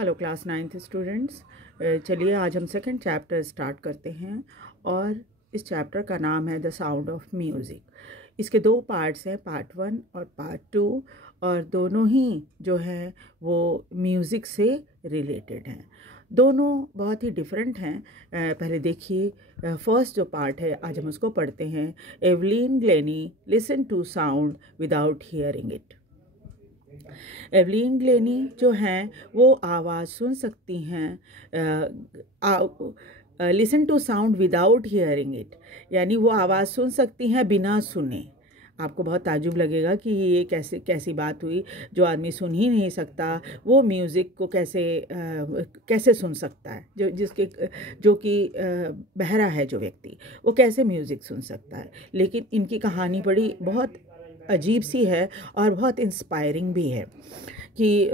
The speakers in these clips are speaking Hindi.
Hello class ninth students. चलिए आज हम सेकंड चैप्टर स्टार्ट करते हैं और इस चैप्टर का नाम है द साउंड ऑफ म्यूज़िक। इसके दो पार्ट्स हैं, पार्ट 1 और पार्ट 2, और दोनों ही जो हैं वो म्यूज़िक से रिलेटेड हैं। दोनों बहुत ही डिफरेंट हैं। पहले देखिए, फर्स्ट जो पार्ट है आज हम उसको पढ़ते हैं। Evelyn Glennie listen to sound without hearing it. Evelyn Glennie जो हैं वो आवाज़ सुन सकती हैं, listen to sound without hearing it, यानी वो आवाज़ सुन सकती हैं बिना सुने। आपको बहुत ताज्जुब लगेगा कि ये कैसी बात हुई, जो आदमी सुन ही नहीं सकता वो म्यूज़िक को कैसे सुन सकता है। जो कि बहरा है जो व्यक्ति, वो कैसे म्यूज़िक सुन सकता है। लेकिन इनकी कहानी बड़ी बहुत अजीब सी है और बहुत इंस्पायरिंग भी है कि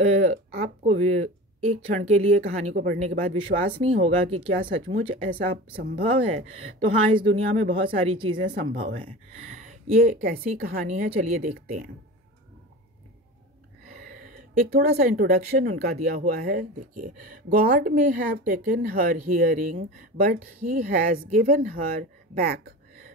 आपको एक क्षण के लिए कहानी को पढ़ने के बाद विश्वास नहीं होगा कि क्या सचमुच ऐसा संभव है। तो हाँ, इस दुनिया में बहुत सारी चीज़ें संभव हैं। ये कैसी कहानी है, चलिए देखते हैं। एक थोड़ा सा इंट्रोडक्शन उनका दिया हुआ है, देखिए। God may have taken her hearing but he has given her back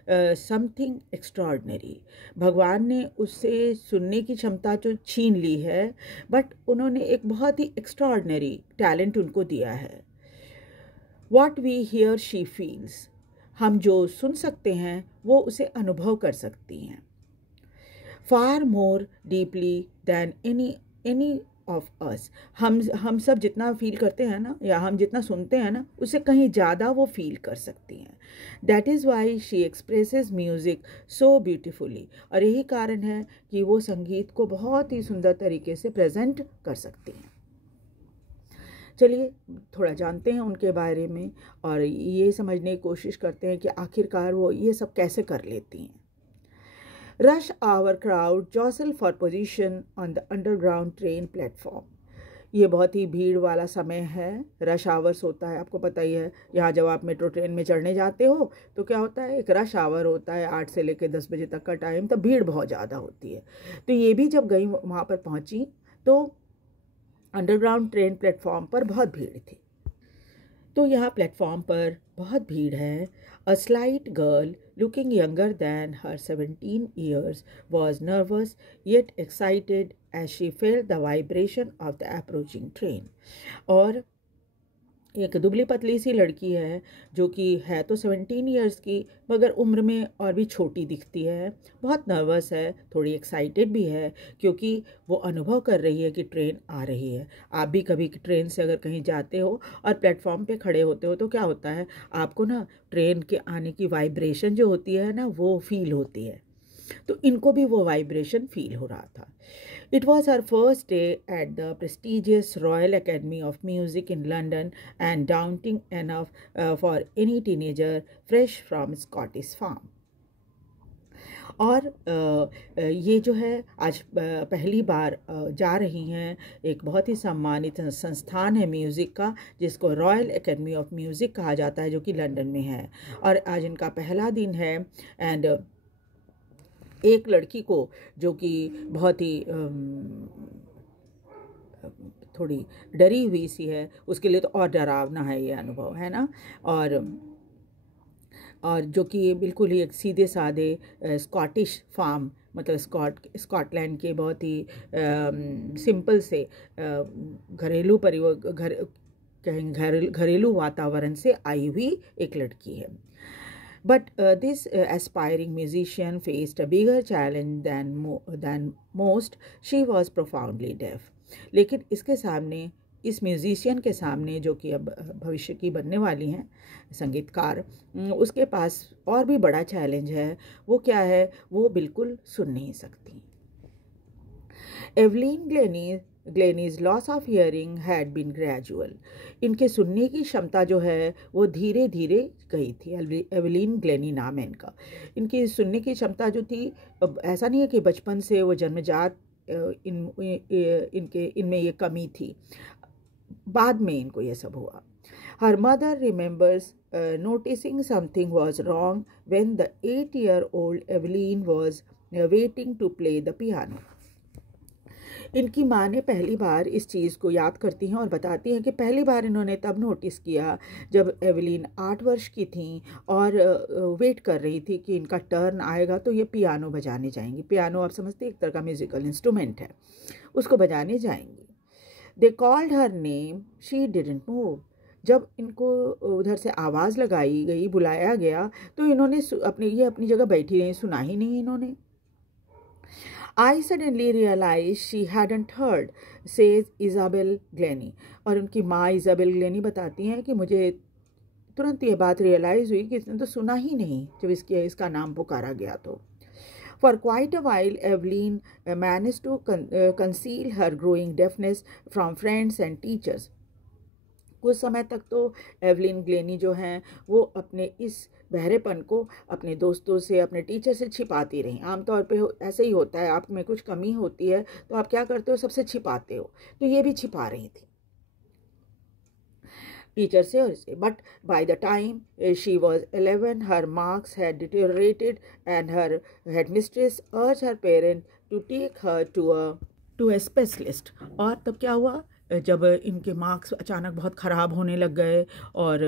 something extraordinary. भगवान ने उससे सुनने की क्षमता तो छीन ली है, बट उन्होंने एक बहुत ही एक्स्ट्रॉर्डनरी टैलेंट उनको दिया है। What we hear she feels, हम जो सुन सकते हैं वो उसे अनुभव कर सकती हैं। Far more deeply than any of us, हम सब जितना फील करते हैं ना, या हम जितना सुनते हैं ना, उससे कहीं ज़्यादा वो फील कर सकती हैं। That is why she expresses music so beautifully, और यही कारण है कि वो संगीत को बहुत ही सुंदर तरीके से प्रेजेंट कर सकती हैं। चलिए थोड़ा जानते हैं उनके बारे में और ये समझने की कोशिश करते हैं कि आखिरकार वो ये सब कैसे कर लेती हैं। Rush hour crowd jostle for position on the underground train platform. ये बहुत ही भीड़ वाला समय है। रश आवर्स होता है, आपको पता ही है। यहाँ जब आप मेट्रो ट्रेन में चढ़ने जाते हो तो क्या होता है, एक रश आवर होता है 8 से लेकर 10 बजे तक का टाइम, तब भीड़ बहुत ज़्यादा होती है। तो ये भी जब गई वहाँ पर पहुँची तो अंडरग्राउंड ट्रेन प्लेटफॉर्म पर बहुत भीड़ थी। तो यहाँ प्लेटफॉर्म पर बहुत भीड़ है। A slight girl looking younger than her 17 years was nervous yet excited as she felt the vibration of the approaching train. और एक दुबली पतली सी लड़की है जो कि है तो 17 ईयर्स की, मगर उम्र में और भी छोटी दिखती है। बहुत नर्वस है, थोड़ी एक्साइटेड भी है, क्योंकि वो अनुभव कर रही है कि ट्रेन आ रही है। आप भी कभी ट्रेन से अगर कहीं जाते हो और प्लेटफॉर्म पे खड़े होते हो तो क्या होता है, आपको ना ट्रेन के आने की वाइब्रेशन जो होती है ना, वो फील होती है। तो इनको भी वो वाइब्रेशन फील हो रहा था। It was her first day at the prestigious Royal Academy of Music in London, and daunting enough for any teenager fresh from Scottish farm. और ये जो है आज पहली बार जा रही हैं एक बहुत ही सम्मानित संस्थान है म्यूज़िक का, जिसको रॉयल एकेडमी ऑफ म्यूज़िक कहा जाता है, जो कि लंदन में है। और आज इनका पहला दिन है। एंड एक लड़की को जो कि बहुत ही थोड़ी डरी हुई सी है, उसके लिए तो और डरावना है ये अनुभव, है ना। और जो कि बिल्कुल ही एक सीधे साधे स्कॉटिश फार्म, मतलब स्कॉटलैंड के बहुत ही सिंपल से घरेलू वातावरण से आई हुई एक लड़की है। But this aspiring musician faced a bigger challenge than most. She was profoundly deaf. लेकिन इसके सामने, इस म्यूज़िशियन के सामने, जो कि अब भविष्य की बनने वाली हैं संगीतकार, उसके पास और भी बड़ा चैलेंज है। वो क्या है, वो बिल्कुल सुन नहीं सकती। Evelyn Glennie's loss of hearing had been gradual. इनके सुनने की क्षमता जो है वो धीरे धीरे गई थी। एवलिन ग्लेनी नाम है इनका। इनकी सुनने की क्षमता जो थी, ऐसा नहीं है कि बचपन से वो जन्मजात इनमें ये कमी थी, बाद में इनको ये सब हुआ। Her mother remembers noticing something was wrong when the 8-year-old Evelyn was waiting to play the piano. इनकी माँ ने पहली बार इस चीज़ को याद करती हैं और बताती हैं कि पहली बार इन्होंने तब नोटिस किया जब एवलिन 8 वर्ष की थी और वेट कर रही थी कि इनका टर्न आएगा तो ये पियानो बजाने जाएंगी। पियानो आप समझते हैं एक तरह का म्यूज़िकल इंस्ट्रूमेंट है, उसको बजाने जाएंगी। They called her name, she didn't move. जब इनको उधर से आवाज़ लगाई गई, बुलाया गया, तो इन्होंने अपनी जगह बैठी रही, सुना ही नहीं इन्होंने। I suddenly realized she hadn't heard, says Isabel Glennie। और उनकी माँ इज़ाबेल ग्लेनी बताती हैं कि मुझे तुरंत ये बात रियलाइज़ हुई कि इसने तो सुना ही नहीं जब इसका नाम पुकारा गया तो। For quite a while, Evelyn managed to conceal her growing deafness from friends and teachers। कुछ समय तक तो एवलिन ग्लेनी जो हैं वो अपने इस बहरेपन को अपने दोस्तों से, अपने टीचर से छिपाती रहीं। आमतौर पे ऐसे ही होता है, आप में कुछ कमी होती है तो आप क्या करते हो, सबसे छिपाते हो, तो ये भी छिपा रही थी टीचर से और इसे। But by the time she was 11 her marks had deteriorated and her headmistress urged her parent to take her to a specialist. और तब क्या हुआ, जब इनके मार्क्स अचानक बहुत ख़राब होने लग गए और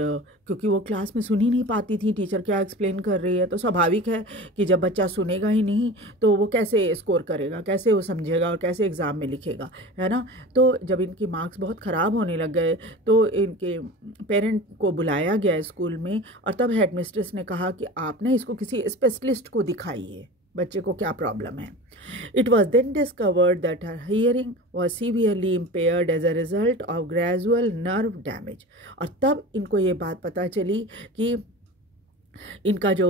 क्योंकि वो क्लास में सुन ही नहीं पाती थी टीचर क्या एक्सप्लेन कर रही है, तो स्वाभाविक है कि जब बच्चा सुनेगा ही नहीं तो वो कैसे स्कोर करेगा, कैसे वो समझेगा और कैसे एग्ज़ाम में लिखेगा, है ना। तो जब इनके मार्क्स बहुत ख़राब होने लग गए तो इनके पेरेंट को बुलाया गया स्कूल में और तब हेडमिस्ट्रेस ने कहा कि आप ना इसको किसी स्पेशलिस्ट को दिखाइए, बच्चे को क्या प्रॉब्लम है। It was then discovered that her hearing was severely impaired as a result of gradual nerve damage। और तब इनको ये बात पता चली कि इनका जो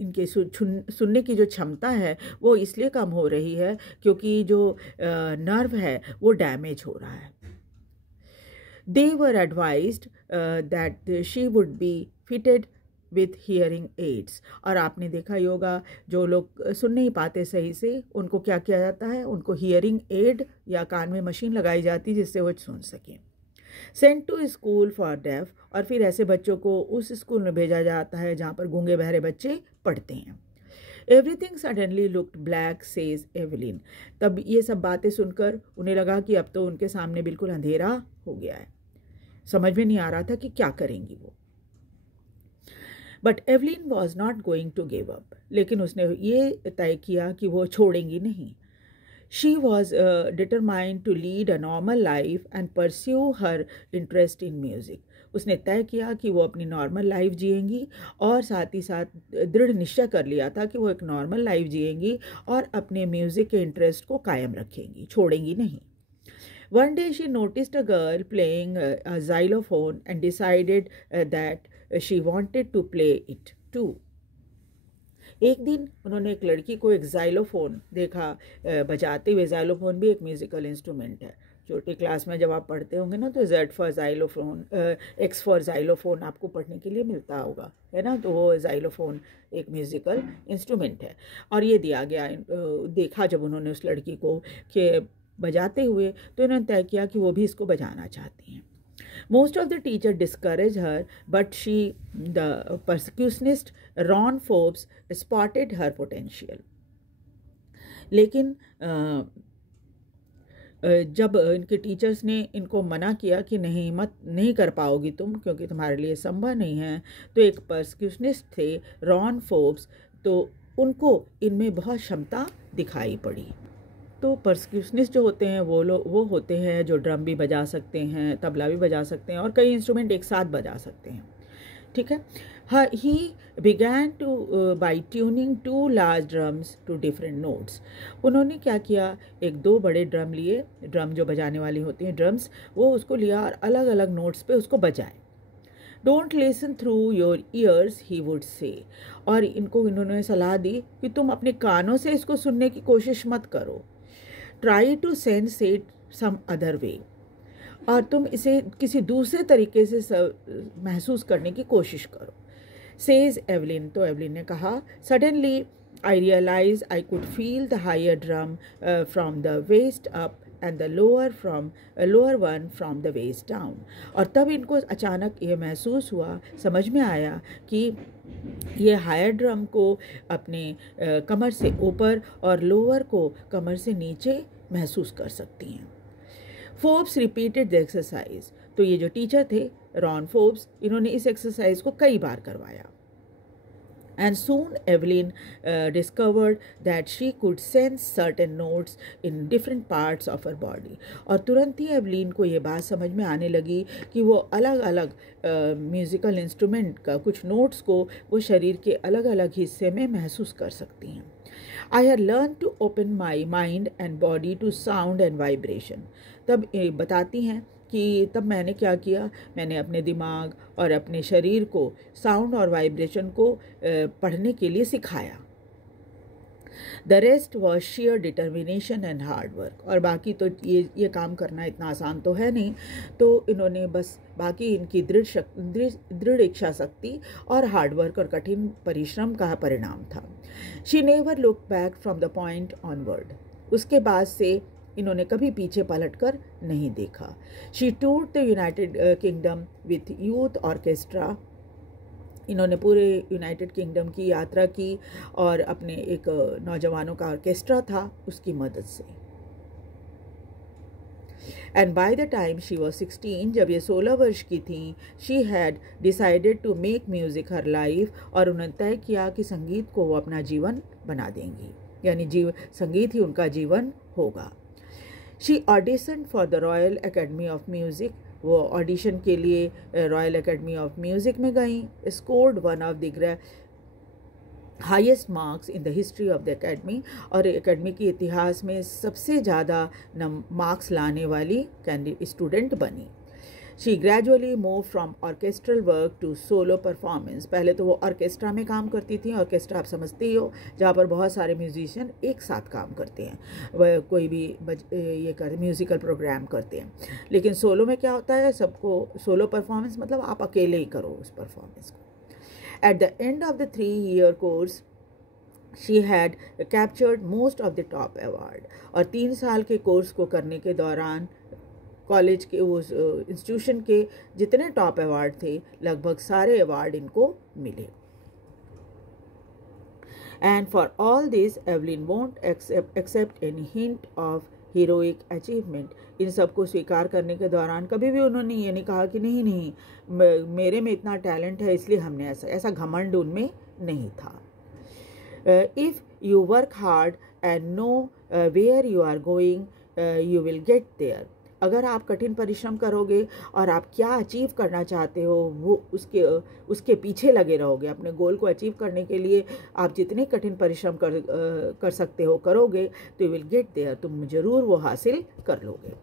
इनके सुनने की जो क्षमता है वो इसलिए कम हो रही है क्योंकि जो नर्व है वो डैमेज हो रहा है। They were advised that she would be fitted with hearing aids. और आपने देखा ही होगा जो लोग सुन नहीं पाते सही से उनको क्या किया जाता है, उनको हियरिंग एड या कान में मशीन लगाई जाती है जिससे वो सुन सकें। Sent to school for deaf, और फिर ऐसे बच्चों को उस स्कूल में भेजा जाता है जहाँ पर गूंगे बहरे बच्चे पढ़ते हैं। Everything suddenly looked black, says Evelyn. तब ये सब बातें सुनकर उन्हें लगा कि अब तो उनके सामने बिल्कुल अंधेरा हो गया है, समझ में नहीं आ रहा था कि क्या करेंगी वो। But Evelyn was not going to give up, लेकिन उसने ये तय किया कि वो छोड़ेंगी नहीं। She was determined to lead a normal life and pursue her interest in music. उसने तय किया कि वो अपनी नॉर्मल लाइफ जिएंगी और साथ ही साथ दृढ़ निश्चय कर लिया था कि वो एक नॉर्मल लाइफ जिएंगी और अपने म्यूज़िक के इंटरेस्ट को कायम रखेंगी, छोड़ेंगी नहीं। One day she noticed a girl playing a xylophone and decided that she wanted to play it too। एक दिन उन्होंने एक लड़की को एक ज़ाइलोफोन देखा बजाते हुए। ज़ाइलोफोन भी एक म्यूज़िकल इंस्ट्रूमेंट है। छोटी क्लास में जब आप पढ़ते होंगे ना तो Z for xylophone, X for xylophone आपको पढ़ने के लिए मिलता होगा, है ना। तो वो ज़ाइलोफोन एक म्यूज़िकल इंस्ट्रूमेंट है। और ये दिया गया, देखा जब उन्होंने उस लड़की को कि बजाते हुए तो इन्होंने तय किया कि वो भी इसको बजाना चाहती हैं। Most of the teacher discourage her but she the percussionist Ron Forbes spotted her potential. लेकिन जब इनके टीचर्स ने इनको मना किया कि नहीं कर पाओगी तुम क्योंकि तुम्हारे लिए संभव नहीं है, तो एक परसिक्यूशनिस्ट थे रॉन फोर्ब्स, तो उनको इनमें बहुत क्षमता दिखाई पड़ी। तो परसिक्यूशनिस्ट जो होते हैं वो होते हैं जो ड्रम भी बजा सकते हैं, तबला भी बजा सकते हैं और कई इंस्ट्रूमेंट एक साथ बजा सकते हैं, ठीक है। He began to by tuning 2 large drums to different notes. उन्होंने क्या किया, एक 2 बड़े ड्रम लिए, ड्रम जो बजाने वाली होती हैं ड्रम्स, वो उसको लिया और अलग अलग नोट्स पे उसको बजाए। Don't listen through your years he would say. और इन्होंने सलाह दी कि तुम अपने कानों से इसको सुनने की कोशिश मत करो, try to sense it some other way, और तुम इसे किसी दूसरे तरीके से महसूस करने की कोशिश करो। सेज एवलिन, तो एवलिन ने कहा, suddenly I realise I could feel the higher drum from the waist up and the lower one from the waist down. और तब इनको अचानक ये महसूस हुआ, समझ में आया कि ये हायर ड्रम को अपने कमर से ऊपर और लोअर को कमर से नीचे महसूस कर सकती हैं। फोर्ब्स रिपीटेड द एक्सरसाइज, तो ये जो टीचर थे रॉन फोर्ब्स, इन्होंने इस एक्सरसाइज को कई बार करवाया। And soon Evelyn discovered that she could sense certain notes in different parts of her body. और तुरंत ही एवलिन को ये बात समझ में आने लगी कि वो अलग अलग म्यूज़िकल इंस्ट्रूमेंट का कुछ नोट्स को वो शरीर के अलग अलग हिस्से में महसूस कर सकती हैं। I had learned to open my mind and body to sound and vibration. तब बताती हैं कि तब मैंने क्या किया, मैंने अपने दिमाग और अपने शरीर को साउंड और वाइब्रेशन को पढ़ने के लिए सिखाया। The rest was share determination and hard work, और बाकी तो ये काम करना इतना आसान तो है नहीं, तो इन्होंने बस बाकी इनकी दृढ़ इच्छा शक्ति और हार्ड वर्क और कठिन परिश्रम का परिणाम था। She never look back from the point onward, उसके बाद से इन्होंने कभी पीछे पलटकर नहीं देखा। She toured the United Kingdom with youth orchestra, इन्होंने पूरे यूनाइटेड किंगडम की यात्रा की और अपने एक नौजवानों का ऑर्केस्ट्रा था उसकी मदद से। And by the time she was 16, जब ये 16 वर्ष की थी, she had decided to make music her life, और उन्होंने तय किया कि संगीत को वो अपना जीवन बना देंगी, यानी संगीत ही उनका जीवन होगा। She audition for the royal academy of music, वो ऑडिशन के लिए रॉयल एकेडमी ऑफ म्यूज़िक में गई। Scored one of the highest marks in the history of the academy, और एकेडमी के इतिहास में सबसे ज़्यादा मार्क्स लाने वाली स्टूडेंट बनी। She gradually move from orchestral work to solo performance, पहले तो वो ऑर्केस्ट्रा में काम करती थी। ऑर्केस्ट्रा आप समझते ही हो, जहाँ पर बहुत सारे म्यूजिशियन एक साथ काम करते हैं, वह कोई भी ये कर म्यूज़िकल प्रोग्राम करते हैं। लेकिन सोलो में क्या होता है, सबको सोलो परफॉर्मेंस मतलब आप अकेले ही करो उस परफॉर्मेंस को। At the end of the 3-year course she had captured most of the top award, और 3 साल के कोर्स को करने के दौरान कॉलेज के उस इंस्टीट्यूशन के जितने टॉप अवार्ड थे लगभग सारे अवार्ड इनको मिले। And for all this Evelyn won't accept any hint of heroic achievement, इन सबको स्वीकार करने के दौरान कभी भी उन्होंने ये नहीं कहा कि नहीं मेरे में इतना टैलेंट है इसलिए हमने ऐसा घमंड उनमें नहीं था। If you work hard and know where you are going you will get there, अगर आप कठिन परिश्रम करोगे और आप क्या अचीव करना चाहते हो वो उसके पीछे लगे रहोगे, अपने गोल को अचीव करने के लिए आप जितने कठिन परिश्रम कर सकते हो करोगे तो यू विल गेट देयर, तुम जरूर वो हासिल कर लोगे।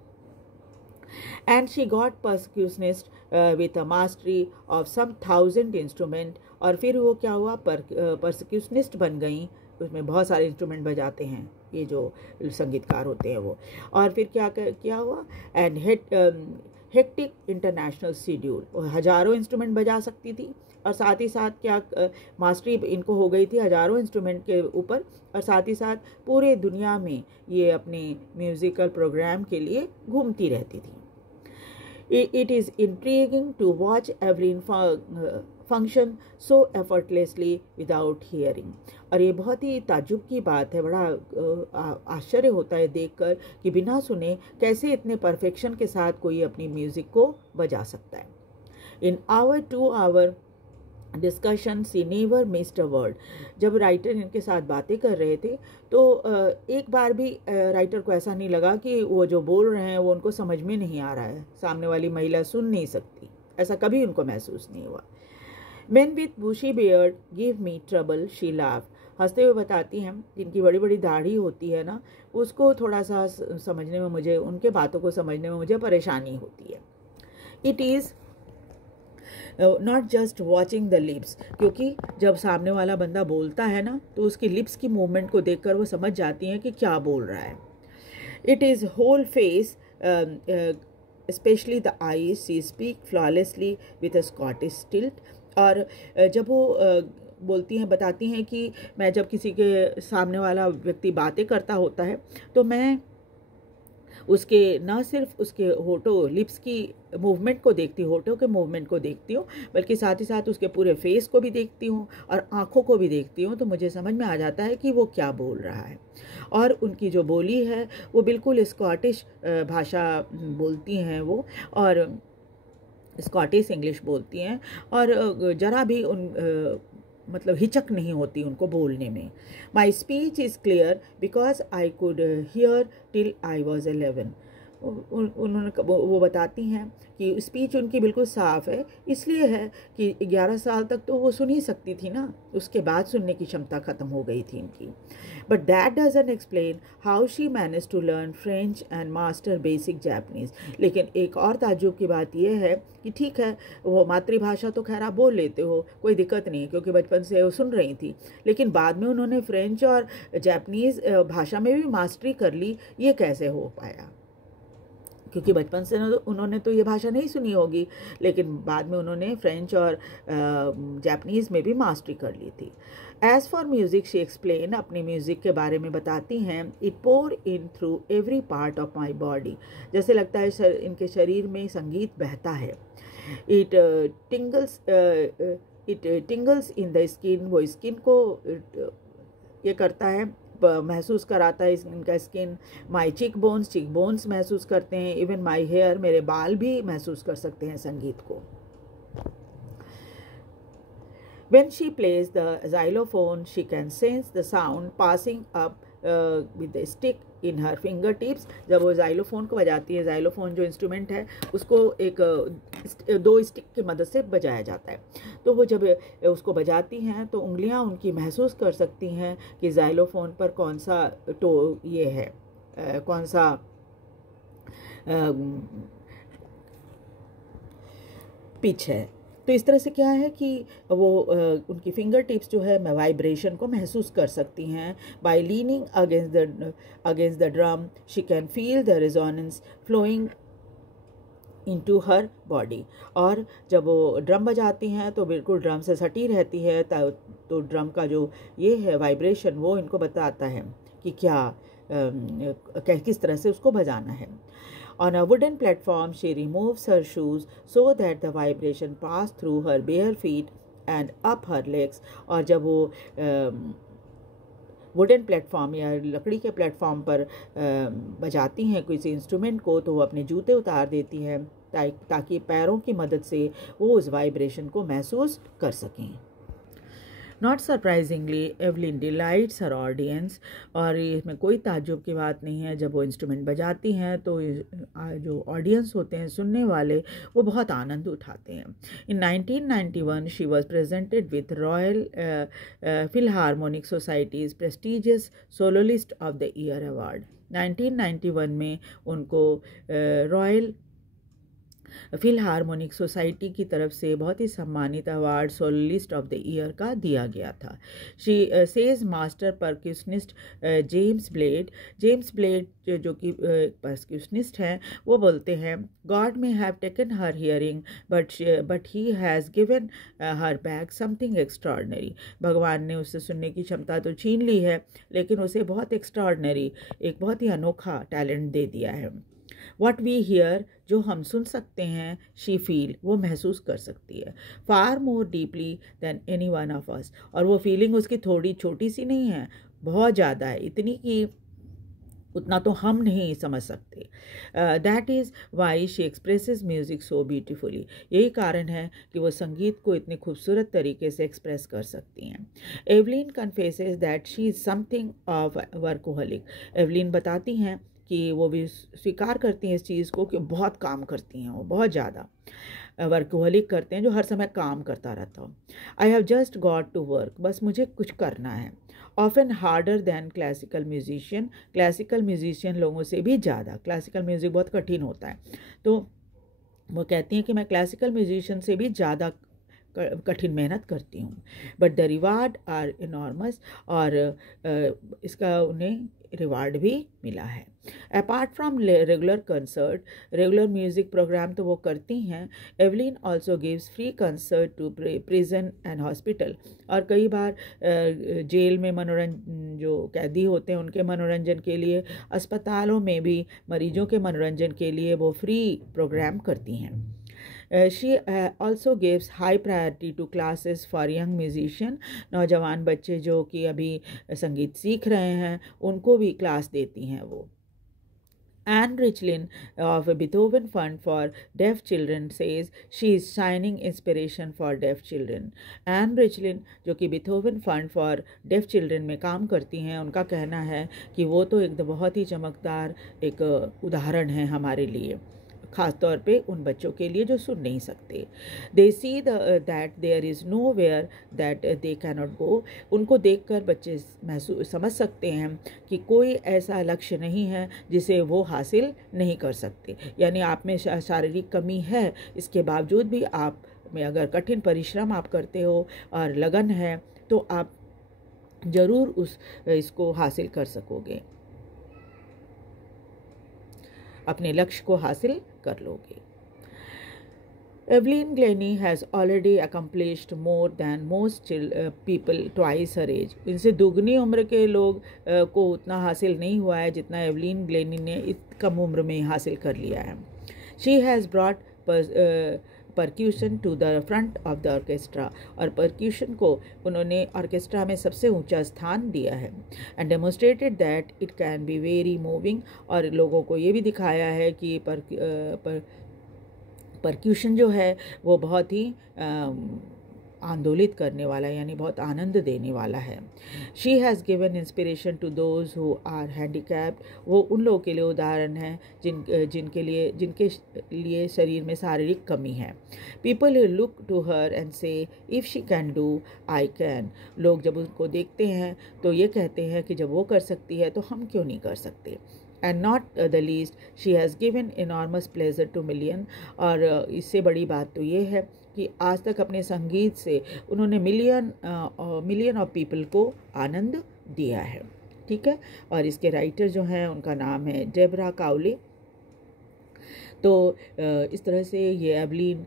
And she got percussionist with a mastery of some 1000 instrument, और फिर वो क्या हुआ, परक्यूशनिस्ट बन गई, उसमें बहुत सारे इंस्ट्रूमेंट बजाते हैं ये जो संगीतकार होते हैं वो। और फिर क्या हुआ, एंड हेक्टिक इंटरनेशनल शेड्यूल, हज़ारों इंस्ट्रूमेंट बजा सकती थी, और साथ ही साथ क्या मास्टरी इनको हो गई थी हज़ारों इंस्ट्रूमेंट के ऊपर, और साथ ही साथ पूरे दुनिया में ये अपने म्यूज़िकल प्रोग्राम के लिए घूमती रहती थी। It is intriguing to watch Evelyn function so effortlessly without hearing, और ये बहुत ही ताज्जुब की बात है, बड़ा आश्चर्य होता है देखकर कि बिना सुने कैसे इतने परफेक्शन के साथ कोई अपनी म्यूज़िक को बजा सकता है। In our 2-hour discussion she never missed a word, जब राइटर इनके साथ बातें कर रहे थे तो एक बार भी राइटर को ऐसा नहीं लगा कि वो जो बोल रहे हैं वो उनको समझ में नहीं आ रहा है, सामने वाली महिला सुन नहीं सकती, ऐसा कभी उनको महसूस नहीं हुआ। Men with bushy beard give me trouble, she laughed, हंसते हुए बताती हैं जिनकी बड़ी बड़ी दाढ़ी होती है ना, उसको थोड़ा सा समझने में मुझे, उनके बातों को समझने में मुझे परेशानी होती है। It is not just watching the lips, क्योंकि जब सामने वाला बंदा बोलता है ना तो उसकी लिप्स की मूवमेंट को देखकर वो समझ जाती हैं कि क्या बोल रहा है। It is whole face specially the eyes, she speak flawlessly with a Scottish tilt, और जब वो बोलती हैं, बताती हैं कि मैं जब किसी के सामने वाला व्यक्ति बातें करता होता है तो मैं उसके ना सिर्फ उसके होठों लिप्स की मूवमेंट को देखती हूँ, होठों के मूवमेंट को देखती हूँ, बल्कि साथ ही साथ उसके पूरे फेस को भी देखती हूँ और आँखों को भी देखती हूँ, तो मुझे समझ में आ जाता है कि वो क्या बोल रहा है। और उनकी जो बोली है वो बिल्कुल स्कॉटिश भाषा बोलती हैं वो, और स्कॉटिश इंग्लिश बोलती हैं, और ज़रा भी मतलब हिचक नहीं होती उनको बोलने में। My speech is clear because I could hear till I was 11। उन्होंने वो बताती हैं कि स्पीच उनकी बिल्कुल साफ़ है, इसलिए है कि 11 साल तक तो वो सुन ही सकती थी ना, उसके बाद सुनने की क्षमता ख़त्म हो गई थी इनकी। But that doesn't explain how she manage to learn French and master basic Japanese. लेकिन एक और ताज्जुब की बात यह है कि ठीक है, वो मातृभाषा तो खैर आप बोल लेते हो, कोई दिक्कत नहीं, क्योंकि बचपन से वो सुन रही थी, लेकिन बाद में उन्होंने फ्रेंच और जापनीज़ भाषा में भी मास्टरी कर ली, ये कैसे हो पाया? क्योंकि बचपन से उन्होंने तो ये भाषा नहीं सुनी होगी, लेकिन बाद में उन्होंने फ्रेंच और जापनीज़ में भी मास्टरी कर ली थी। As for music she explain, अपनी म्यूज़िक के बारे में बताती हैं, it pour in through every part of my body. जैसे लगता है इनके शरीर में संगीत बहता है। It tingles in the skin, वो स्किन को ये करता है, महसूस कराता है इनका स्किन। माई चिक बोन्स महसूस करते हैं। इवन माई हेयर, मेरे बाल भी महसूस कर सकते हैं संगीत को। When she plays the xylophone, she can sense the sound passing up with the stick in her fingertips. जब वो xylophone को बजाती है, xylophone जो इंस्ट्रूमेंट है उसको एक 2 स्टिक की मदद से बजाया जाता है, तो वो जब उसको बजाती हैं तो उंगलियां उनकी महसूस कर सकती हैं कि xylophone पर कौन सा ये है, कौन सा पिच है। तो इस तरह से क्या है कि वो उनकी फिंगर टिप्स जो है वाइब्रेशन को महसूस कर सकती हैं। By leaning against the drum she can feel the resonance flowing into her body. और जब वो ड्रम बजाती हैं तो बिल्कुल ड्रम से सटी रहती है, तो ड्रम का जो ये है वाइब्रेशन वो इनको बताता है कि किस तरह से उसको बजाना है। On a wooden platform, she removes her shoes so that the vibration pass through her bare feet and up her legs. और जब वो वुडन प्लेटफॉर्म या लकड़ी के प्लेटफॉर्म पर बजाती हैं किसी इंस्ट्रूमेंट को, तो वो अपने जूते उतार देती हैं ताकि पैरों की मदद से वो उस वाइब्रेशन को महसूस कर सकें। Not surprisingly Evelyn delights her audience, और इसमें कोई ताज्जुब की बात नहीं है, जब वो इंस्ट्रूमेंट बजाती हैं तो जो ऑडियंस होते हैं, सुनने वाले, वो बहुत आनंद उठाते हैं। In 1991 she was presented with Royal Philharmonic Society's prestigious soloist of the year award. 1991 में उनको रॉयल फिलहारमोनिक सोसाइटी की तरफ से बहुत ही सम्मानित award soloist of the year का दिया गया था। She says master percussionist James Blade जो कि परक्यूशनिस्ट हैं, वो बोलते हैं, God may have taken her hearing but he has given her back something extraordinary. भगवान ने उससे सुनने की क्षमता तो छीन ली है, लेकिन उसे बहुत एक्स्ट्राऑर्डिनरी, एक बहुत ही अनोखा टैलेंट दे दिया है। वट वी हियर, जो हम सुन सकते हैं, शी फील, वो महसूस कर सकती है, far more deeply than any one of us. और वो फीलिंग उसकी थोड़ी छोटी सी नहीं है, बहुत ज़्यादा है, इतनी कि उतना तो हम नहीं समझ सकते। That is why she expresses music so beautifully. यही कारण है कि वो संगीत को इतने खूबसूरत तरीके से एक्सप्रेस कर सकती हैं। Evelyn confesses that she is something of workaholic. Evelyn बताती हैं कि वो भी स्वीकार करती हैं इस चीज़ को कि बहुत काम करती हैं, वो बहुत ज़्यादा वर्कोहलिक करते हैं, जो हर समय काम करता रहता हो। I have just got to work, बस मुझे कुछ करना है। Often harder than classical musician लोगों से भी ज़्यादा। क्लासिकल म्यूज़िक बहुत कठिन होता है, तो वो कहती हैं कि मैं क्लासिकल म्यूजिशियन से भी ज़्यादा कठिन मेहनत करती हूँ, but the reward are enormous, और इसका उन्हें रिवार्ड भी मिला है। Apart from regular concert, regular music programme तो वो करती हैं, Evelyn also gives free concert to prison and hospital, और कई बार जेल में मनोरंजन, जो कैदी होते हैं उनके मनोरंजन के लिए, अस्पतालों में भी मरीजों के मनोरंजन के लिए वो फ्री प्रोग्राम करती हैं। She also gives high priority to classes for young musician, नौजवान बच्चे जो कि अभी संगीत सीख रहे हैं उनको भी क्लास देती हैं वो। Anne Richlin of Beethoven Fund for Deaf Children says she is shining inspiration for deaf children. Anne Richlin जो कि Beethoven Fund for Deaf Children में काम करती हैं, उनका कहना है कि वो तो एक बहुत ही चमकदार एक उदाहरण है हमारे लिए, ख़ास तौर पे उन बच्चों के लिए जो सुन नहीं सकते। They see that there is nowhere that they cannot go. उनको देखकर बच्चे समझ सकते हैं कि कोई ऐसा लक्ष्य नहीं है जिसे वो हासिल नहीं कर सकते। यानी आप में शारीरिक कमी है, इसके बावजूद भी आप में अगर कठिन परिश्रम आप करते हो और लगन है तो आप ज़रूर इसको हासिल कर सकोगे, अपने लक्ष्य को हासिल कर लोगे। Evelyn Glennie has already accomplished more than most people twice her age. इनसे दुगनी उम्र के लोग को उतना हासिल नहीं हुआ है जितना एवलिन ग्लेनी ने कम उम्र में हासिल कर लिया है। She has brought percussion to the front of the orchestra, और परक्यूशन को उन्होंने ऑर्केस्ट्रा में सबसे ऊंचा स्थान दिया है। And demonstrated that it can be very moving, और लोगों को ये भी दिखाया है कि परक्यूशन जो है वो बहुत ही आंदोलित करने वाला है, यानी बहुत आनंद देने वाला है। She has given inspiration to those who are handicapped, वो उन लोगों के लिए उदाहरण है जिनके लिए शरीर में शारीरिक कमी है। People look to her and say if she can do I can, लोग जब उनको देखते हैं तो ये कहते हैं कि जब वो कर सकती है तो हम क्यों नहीं कर सकते। And not the least she has given enormous pleasure two million, और इससे बड़ी बात तो ये है कि आज तक अपने संगीत से उन्होंने मिलियन ऑफ पीपल को आनंद दिया है। ठीक है, और इसके राइटर जो हैं उनका नाम है डेबरा काउले। तो इस तरह से ये एवलिन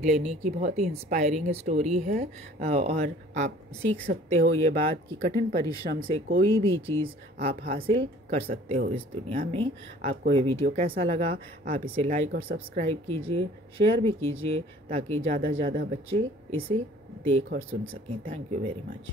ग्लेनी की बहुत ही इंस्पायरिंग स्टोरी है, और आप सीख सकते हो ये बात कि कठिन परिश्रम से कोई भी चीज़ आप हासिल कर सकते हो इस दुनिया में। आपको ये वीडियो कैसा लगा, आप इसे लाइक और सब्सक्राइब कीजिए, शेयर भी कीजिए ताकि ज़्यादा से ज़्यादा बच्चे इसे देख और सुन सकें। Thank you very much.